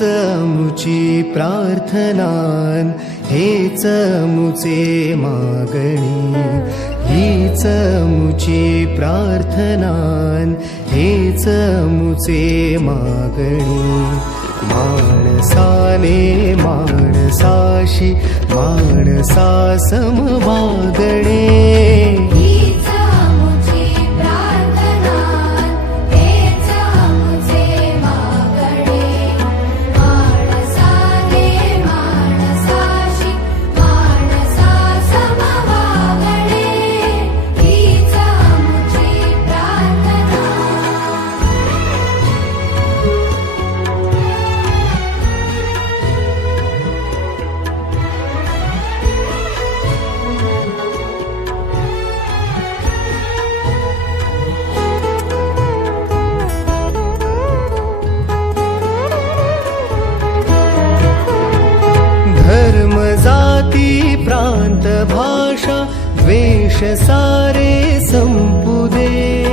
हीच मुची प्रार्थनान, हेच मुचे मागणी, हीच मुची प्रार्थनान, हेच मुचे मागणी. माणसाने माणसाशी माणसा समवागणे, धर्म जाती प्रांत भाषा द्वेष सारे संपुदे.